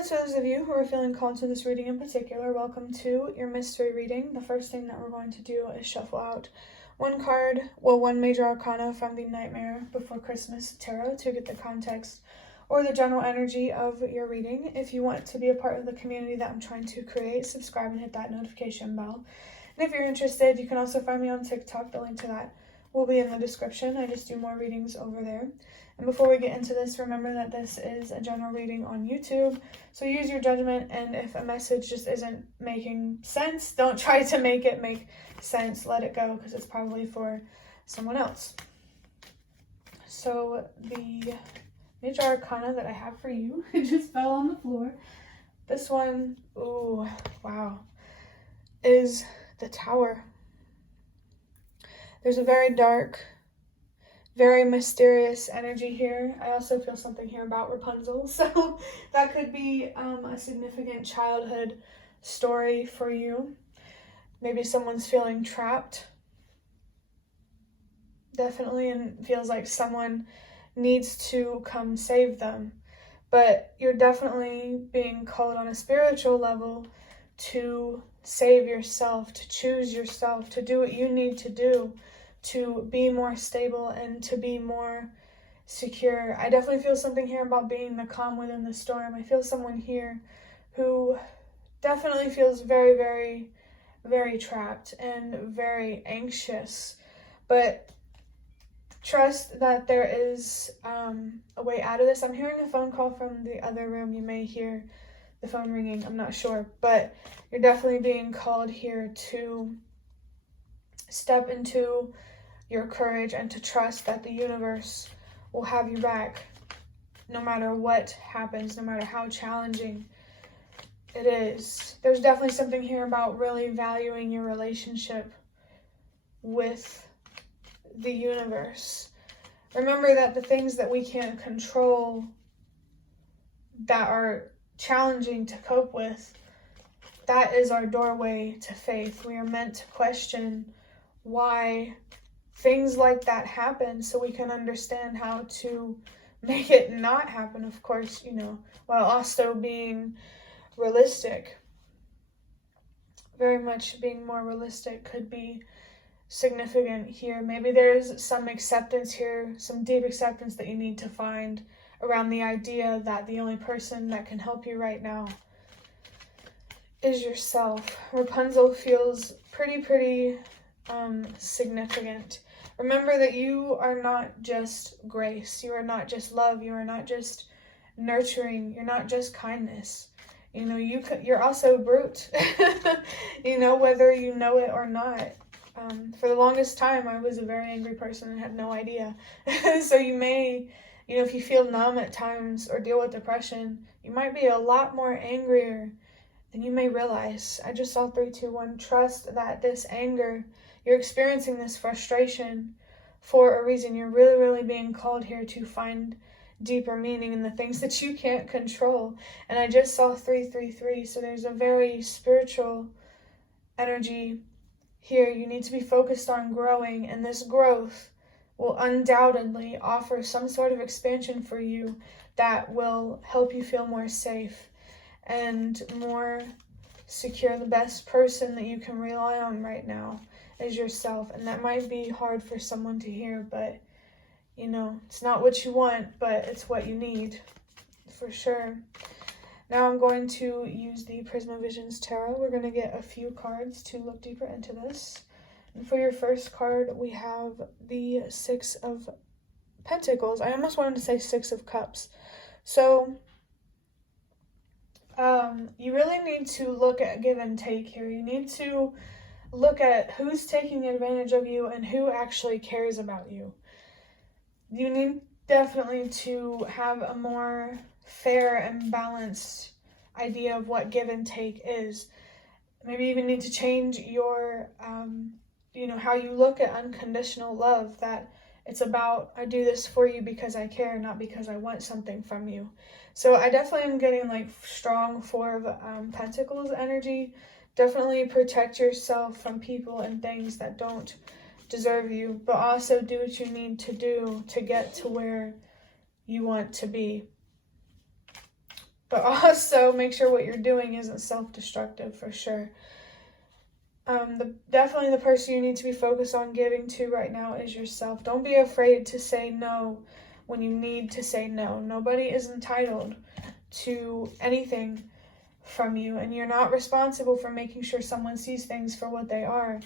Hello to those of you who are feeling called to this reading in particular. Welcome to your mystery reading. The first thing that we're going to do is shuffle out one major arcana from the Nightmare Before Christmas Tarot to get the context or the general energy of your reading. If you want to be a part of the community that I'm trying to create, subscribe and hit that notification bell. And if you're interested, you can also find me on TikTok. The link to that will be in the description. I just do more readings over there. And before we get into this, remember that this is a general reading on YouTube, so use your judgment, and if a message just isn't making sense, don't try to make it make sense. Let it go, because it's probably for someone else. So the major arcana that I have for you, it just fell on the floor. This one, ooh, wow, is the Tower. There's a very dark, very mysterious energy here. I also feel something here about Rapunzel, so that could be a significant childhood story for you. Maybe someone's feeling trapped, definitely, and feels like someone needs to come save them. But you're definitely being called on a spiritual level to save yourself, to choose yourself, to do what you need to do, to be more stable and to be more secure. I definitely feel something here about being the calm within the storm. I feel someone here who definitely feels very, very, very trapped and very anxious. But trust that there is a way out of this. I'm hearing a phone call from the other room. You may hear the phone ringing. I'm not sure. But you're definitely being called here to step into your courage and to trust that the universe will have you back no matter what happens, no matter how challenging it is. There's definitely something here about really valuing your relationship with the universe. Remember that the things that we can't control, that are challenging to cope with, that is our doorway to faith. We are meant to question why things like that happen so we can understand how to make it not happen, of course, while also being realistic. Very much being more realistic could be significant here. Maybe there's some acceptance here, some deep acceptance that you need to find around the idea that the only person that can help you right now is yourself. Rapunzel feels pretty significant. Remember that you are not just grace, you are not just love, you are not just nurturing, you're not just kindness. You're also brute, whether you know it or not. For the longest time, I was a very angry person and had no idea. So you may, if you feel numb at times or deal with depression, you might be a lot more angrier than you may realize. I just saw 3, 2, 1. Trust that this anger, you're experiencing this frustration for a reason. You're really being called here to find deeper meaning in the things that you can't control. And I just saw 3, 3, 3. So there's a very spiritual energy here. You need to be focused on growing, and this growth will undoubtedly offer some sort of expansion for you that will help you feel more safe and more secure. The best person that you can rely on right now is yourself, and that might be hard for someone to hear, but it's not what you want, but it's what you need for sure. Now I'm going to use the Prisma Visions Tarot. We're going to get a few cards to look deeper into this. And for your first card, we have the 6 of Pentacles. I almost wanted to say 6 of Cups. So you really need to look at give and take here. You need to look at who's taking advantage of you and who actually cares about you. You need definitely to have a more fair and balanced idea of what give and take is. Maybe even need to change your, how you look at unconditional love, that it's about, I do this for you because I care, not because I want something from you. So I definitely am getting strong 4 of Pentacles energy. Definitely protect yourself from people and things that don't deserve you, but also do what you need to do to get to where you want to be. but also make sure what you're doing isn't self-destructive for sure. Definitely the person you need to be focused on giving to right now is yourself. Don't be afraid to say no when you need to say no. Nobody is entitled to anything from you, and you're not responsible for making sure someone sees things for what they are.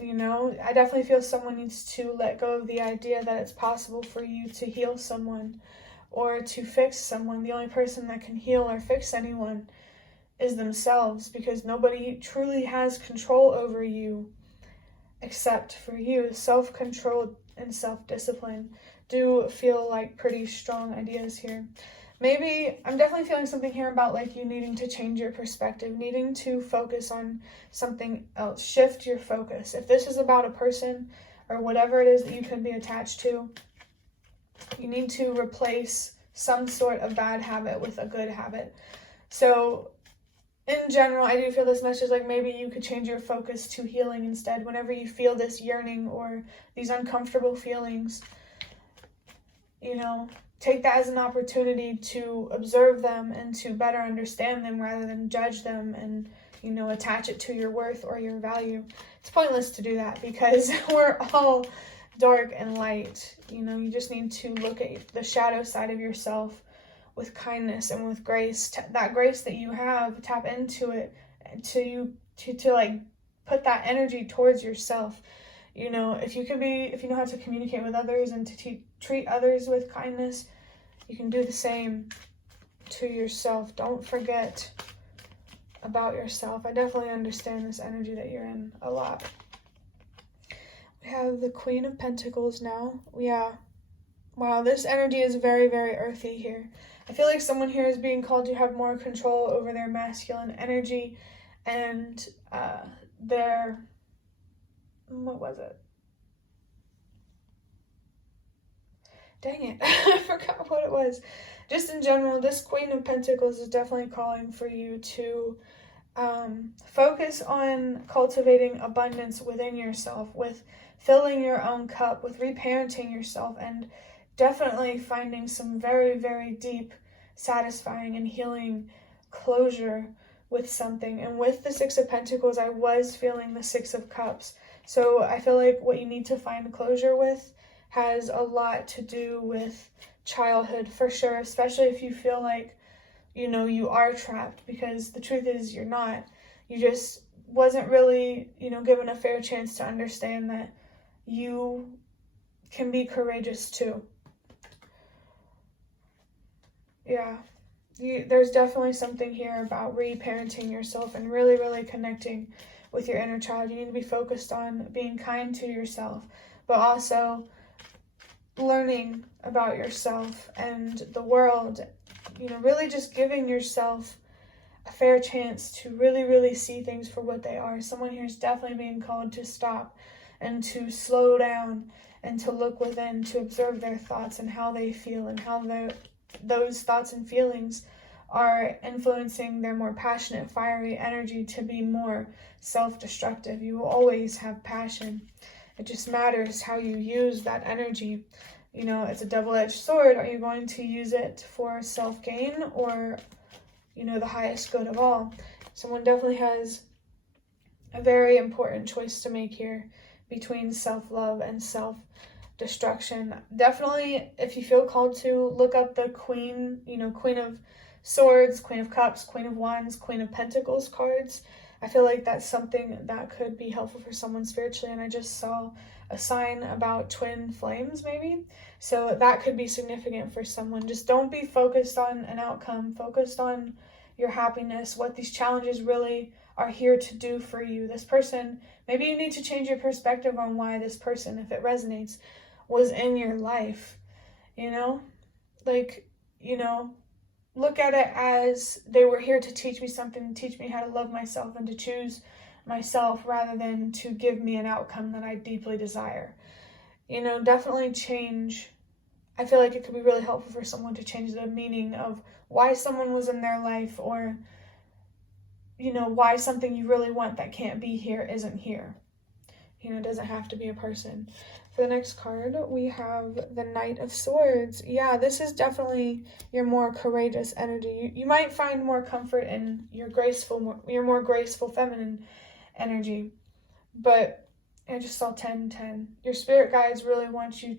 I definitely feel someone needs to let go of the idea that it's possible for you to heal someone or to fix someone. The only person that can heal or fix anyone is themselves, because nobody truly has control over you except for you. Self-control and self-discipline do feel like pretty strong ideas here. Maybe I'm definitely feeling something here about like you needing to change your perspective, needing to focus on something else, shift your focus. If this is about a person or whatever it is that you could be attached to, you need to replace some sort of bad habit with a good habit. So in general, I do feel this message like maybe you could change your focus to healing instead. Whenever you feel this yearning or these uncomfortable feelings, take that as an opportunity to observe them and to better understand them rather than judge them and, attach it to your worth or your value. It's pointless to do that because we're all dark and light. You just need to look at the shadow side of yourself with kindness and with grace. That grace that you have, tap into it to like put that energy towards yourself. If you know how to communicate with others and to treat others with kindness, you can do the same to yourself. Don't forget about yourself. I definitely understand this energy that you're in a lot. We have the Queen of Pentacles now. Yeah. Wow, this energy is very, very earthy here. I feel like someone here is being called to have more control over their masculine energy and their, what was it? Dang it, I forgot what it was. Just in general, this Queen of Pentacles is definitely calling for you to focus on cultivating abundance within yourself, with filling your own cup, with reparenting yourself, and definitely finding some very, very deep, satisfying, and healing closure with something. And with the Six of Pentacles, I was feeling the Six of Cups. So I feel like what you need to find closure with has a lot to do with childhood for sure, especially if you feel like, you are trapped, because the truth is you're not. You just wasn't really, given a fair chance to understand that you can be courageous too. Yeah, there's definitely something here about reparenting yourself and really, really connecting with your inner child. You need to be focused on being kind to yourself, but also learning about yourself and the world, really just giving yourself a fair chance to really, really see things for what they are. Someone here is definitely being called to stop and to slow down and to look within, to observe their thoughts and how they feel and how those thoughts and feelings are influencing their more passionate, fiery energy to be more self-destructive. You will always have passion. It just matters how you use that energy. It's a double-edged sword. Are you going to use it for self-gain or, the highest good of all? Someone definitely has a very important choice to make here between self-love and self-destruction. Definitely, if you feel called to, look up the Queen, Queen of Swords, Queen of Cups, Queen of Wands, Queen of Pentacles cards. I feel like that's something that could be helpful for someone spiritually, and I just saw a sign about twin flames maybe, so that could be significant for someone. Just don't be focused on an outcome, focused on your happiness, what these challenges really are here to do for you. This person, maybe you need to change your perspective on why this person, if it resonates, was in your life. Look at it as they were here to teach me something, to teach me how to love myself and to choose myself rather than to give me an outcome that I deeply desire. Definitely change. I feel like it could be really helpful for someone to change the meaning of why someone was in their life, or, why something you really want that can't be here isn't here. It doesn't have to be a person. For the next card, we have the Knight of Swords. Yeah, this is definitely your more courageous energy. You might find more comfort in your more graceful feminine energy. But I just saw 10-10. Your spirit guides really want you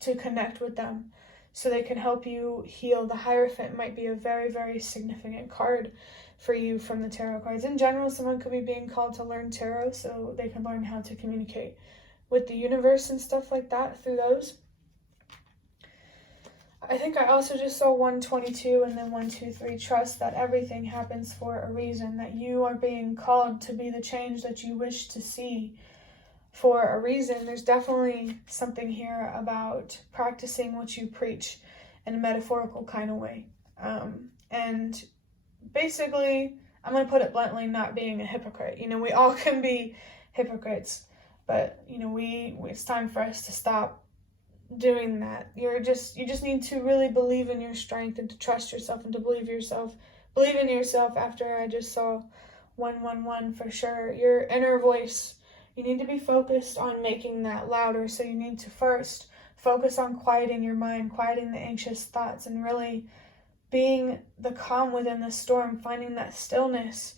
to connect with them so they can help you heal. The Hierophant might be a very, very significant card for you from the tarot cards. In general, someone could be being called to learn tarot so they can learn how to communicate with the universe and stuff like that through those. I think I also just saw 122 and then 123. Trust that everything happens for a reason, that you are being called to be the change that you wish to see for a reason. There's definitely something here about practicing what you preach in a metaphorical kind of way. And basically, I'm going to put it bluntly, not being a hypocrite. We all can be hypocrites, but, it's time for us to stop doing that. You just need to really believe in your strength and to trust yourself and to believe in yourself after I just saw 111 for sure. Your inner voice, you need to be focused on making that louder. So you need to first focus on quieting your mind, quieting the anxious thoughts, and really being the calm within the storm, finding that stillness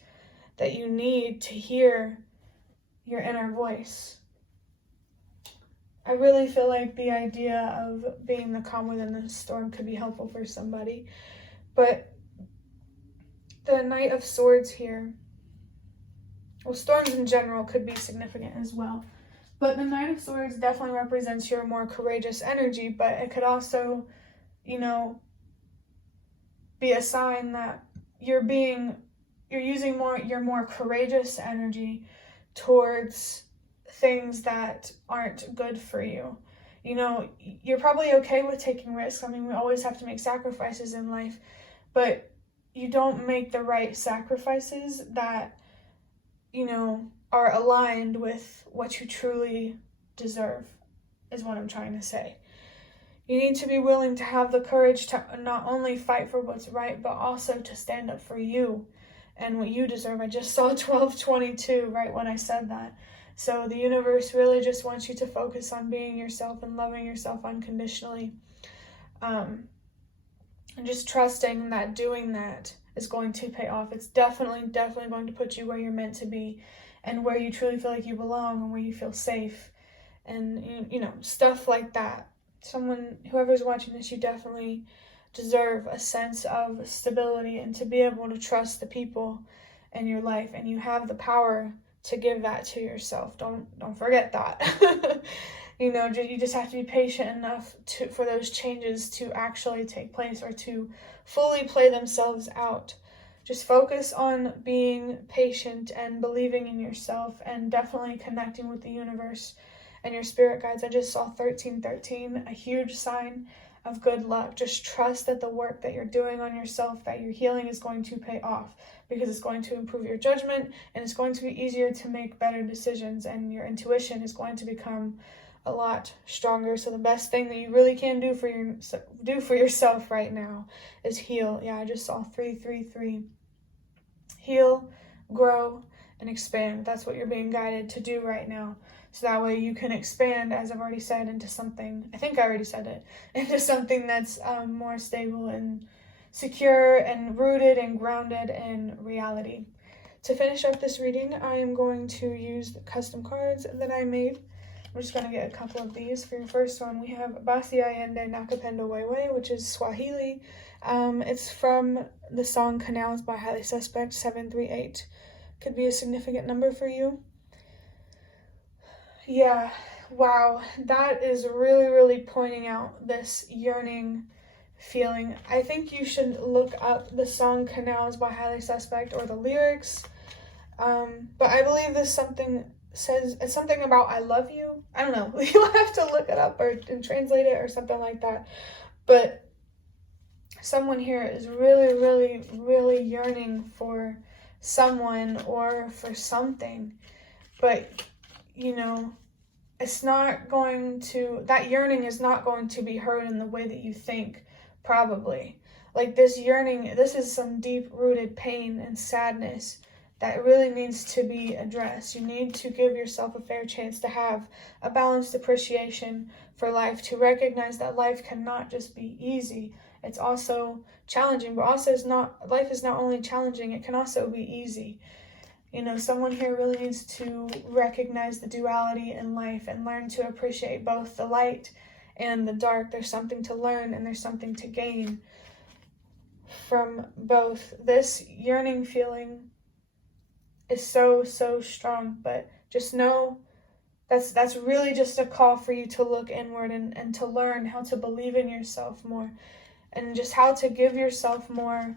that you need to hear your inner voice. I really feel like the idea of being the calm within the storm could be helpful for somebody. But the Knight of Swords here, well, storms in general could be significant as well. But the Knight of Swords definitely represents your more courageous energy, but it could also, be a sign that you're using your more courageous energy towards things that aren't good for you. You're probably okay with taking risks. We always have to make sacrifices in life, but you don't make the right sacrifices that, are aligned with what you truly deserve, is what I'm trying to say. You need to be willing to have the courage to not only fight for what's right, but also to stand up for you and what you deserve. I just saw 1222 right when I said that. So the universe really just wants you to focus on being yourself and loving yourself unconditionally. And just trusting that doing that is going to pay off. It's definitely going to put you where you're meant to be and where you truly feel like you belong and where you feel safe and, stuff like that. Whoever's watching this, you definitely deserve a sense of stability and to be able to trust the people in your life, and you have the power to give that to yourself. Don't forget that. You just have to be patient enough for those changes to actually take place or to fully play themselves out. Just focus on being patient and believing in yourself and definitely connecting with the universe and your spirit guides. I just saw 1313, a huge sign of good luck. Just trust that the work that you're doing on yourself, that your healing is going to pay off, because it's going to improve your judgment and it's going to be easier to make better decisions, and your intuition is going to become a lot stronger. So the best thing that you really can do for yourself right now is heal. Yeah, I just saw 333. Heal, grow, and expand. That's what you're being guided to do right now. So that way you can expand, as I've already said, into something, I think I already said it, into something that's more stable and secure and rooted and grounded in reality. To finish up this reading, I am going to use the custom cards that I made. I'm just going to get a couple of these. For your first one, we have Basi Ayende Nakapenda Wewe, which is Swahili. It's from the song Canals by Highly Suspect, 738. Could be a significant number for you. Yeah, wow, that is really, really pointing out this yearning feeling. I think you should look up the song Canals by Highly Suspect or the lyrics. But I believe it's something about I love you. I don't know. You'll have to look it up and translate it or something like that. But someone here is really, really, really yearning for someone or for something. But that yearning is not going to be heard in the way that you think, probably. Like this yearning, this is some deep-rooted pain and sadness that really needs to be addressed. You need to give yourself a fair chance to have a balanced appreciation for life, to recognize that life cannot just be easy. It's also challenging, but also life is not only challenging, it can also be easy. Someone here really needs to recognize the duality in life and learn to appreciate both the light and the dark. There's something to learn and there's something to gain from both. This yearning feeling is so, so strong, but just know that's really just a call for you to look inward and to learn how to believe in yourself more and just how to give yourself more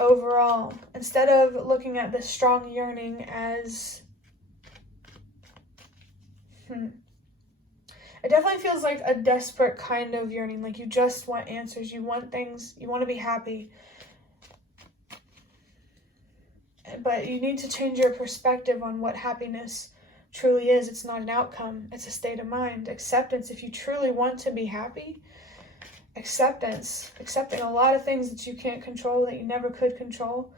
overall, instead of looking at this strong yearning as it definitely feels like a desperate kind of yearning, like you just want answers, you want things, you want to be happy, but you need to change your perspective on what happiness truly is. It's not an outcome, it's a state of mind. Acceptance. If you truly want to be happy, accepting a lot of things that you can't control, that you never could control,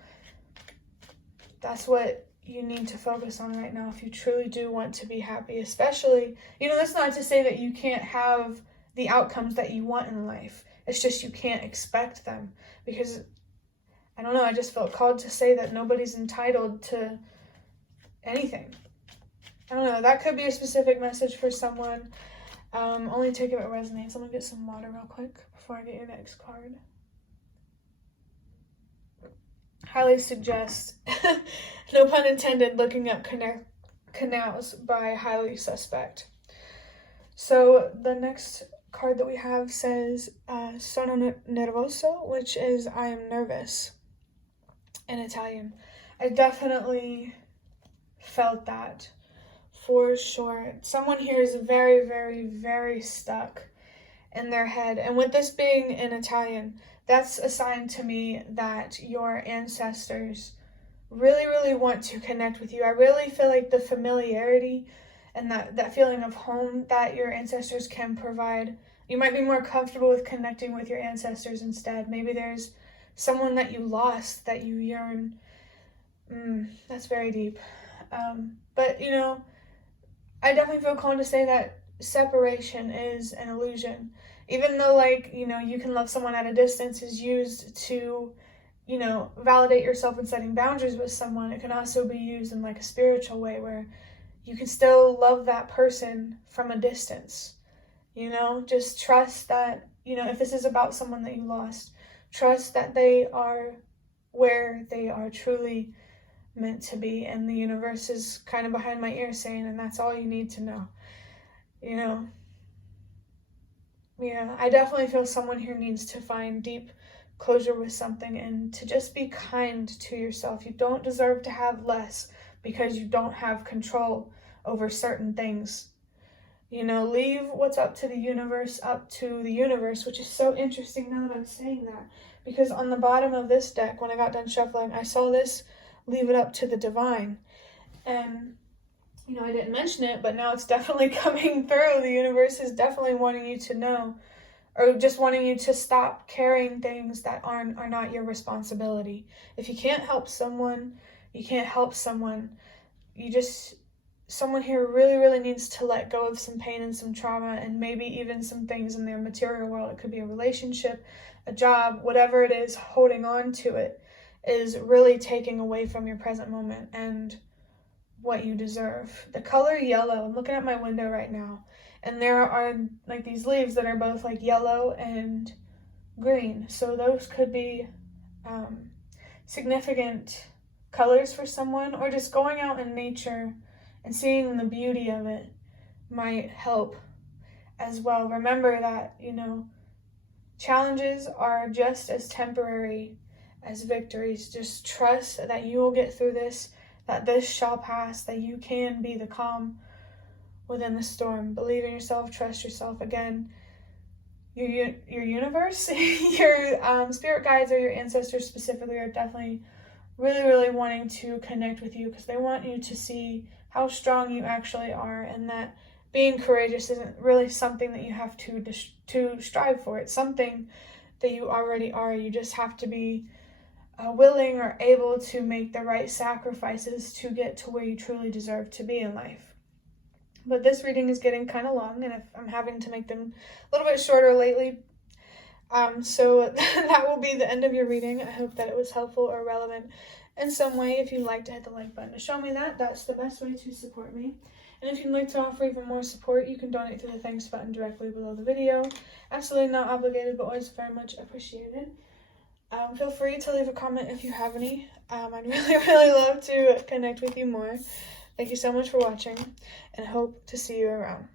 that's what you need to focus on right now if you truly do want to be happy. Especially, that's not to say that you can't have the outcomes that you want in life. It's just you can't expect them, because I don't know, I just felt called to say that nobody's entitled to anything. I don't know, that could be a specific message for someone. Only take it what resonates. I'm gonna get some water real quick before I get your next card. Highly suggest, no pun intended, looking up canals by Highly Suspect. So the next card that we have says Sono nervoso, which is I am nervous in Italian. I definitely felt that. For sure. Someone here is very, very, very stuck in their head. And with this being in Italian, that's a sign to me that your ancestors really, really want to connect with you. I really feel like the familiarity and that feeling of home that your ancestors can provide, you might be more comfortable with connecting with your ancestors instead. Maybe there's someone that you lost that you yearn. That's very deep. But, I definitely feel called to say that separation is an illusion. Even though, you can love someone at a distance is used to, validate yourself in setting boundaries with someone, it can also be used in a spiritual way where you can still love that person from a distance. Just trust that, if this is about someone that you lost, trust that they are where they are truly meant to be, and the universe is kind of behind my ear saying, and that's all you need to know. I definitely feel someone here needs to find deep closure with something and to just be kind to yourself. You don't deserve to have less because you don't have control over certain things. Leave what's up to the universe, which is so interesting now that I'm saying that, because on the bottom of this deck, when I got done shuffling, I saw this, leave it up to the divine. And, I didn't mention it, but now it's definitely coming through. The universe is definitely wanting you to know, or just wanting you to stop carrying things that are not your responsibility. If you can't help someone, you can't help someone. Someone here really, really needs to let go of some pain and some trauma, and maybe even some things in their material world. It could be a relationship, a job, whatever it is, holding on to it is really taking away from your present moment and what you deserve. The color yellow, I'm looking at my window right now, and there are these leaves that are both yellow and green. So those could be significant colors for someone, or just going out in nature and seeing the beauty of it might help as well. Remember that, challenges are just as temporary as victories. Just trust that you will get through this, that this shall pass, that you can be the calm within the storm. Believe in yourself, trust yourself. Again, your universe, your spirit guides or your ancestors specifically are definitely really, really wanting to connect with you, because they want you to see how strong you actually are, and that being courageous isn't really something that you have to strive for. It's something that you already are. You just have to be willing or able to make the right sacrifices to get to where you truly deserve to be in life. But this reading is getting kind of long, and I'm having to make them a little bit shorter lately. So that will be the end of your reading. I hope that it was helpful or relevant in some way. If you'd like to hit the like button to show me that, that's the best way to support me. And if you'd like to offer even more support, you can donate through the thanks button directly below the video. Absolutely not obligated, but always very much appreciated. Feel free to leave a comment if you have any. I'd really love to connect with you more. Thank you so much for watching, and hope to see you around.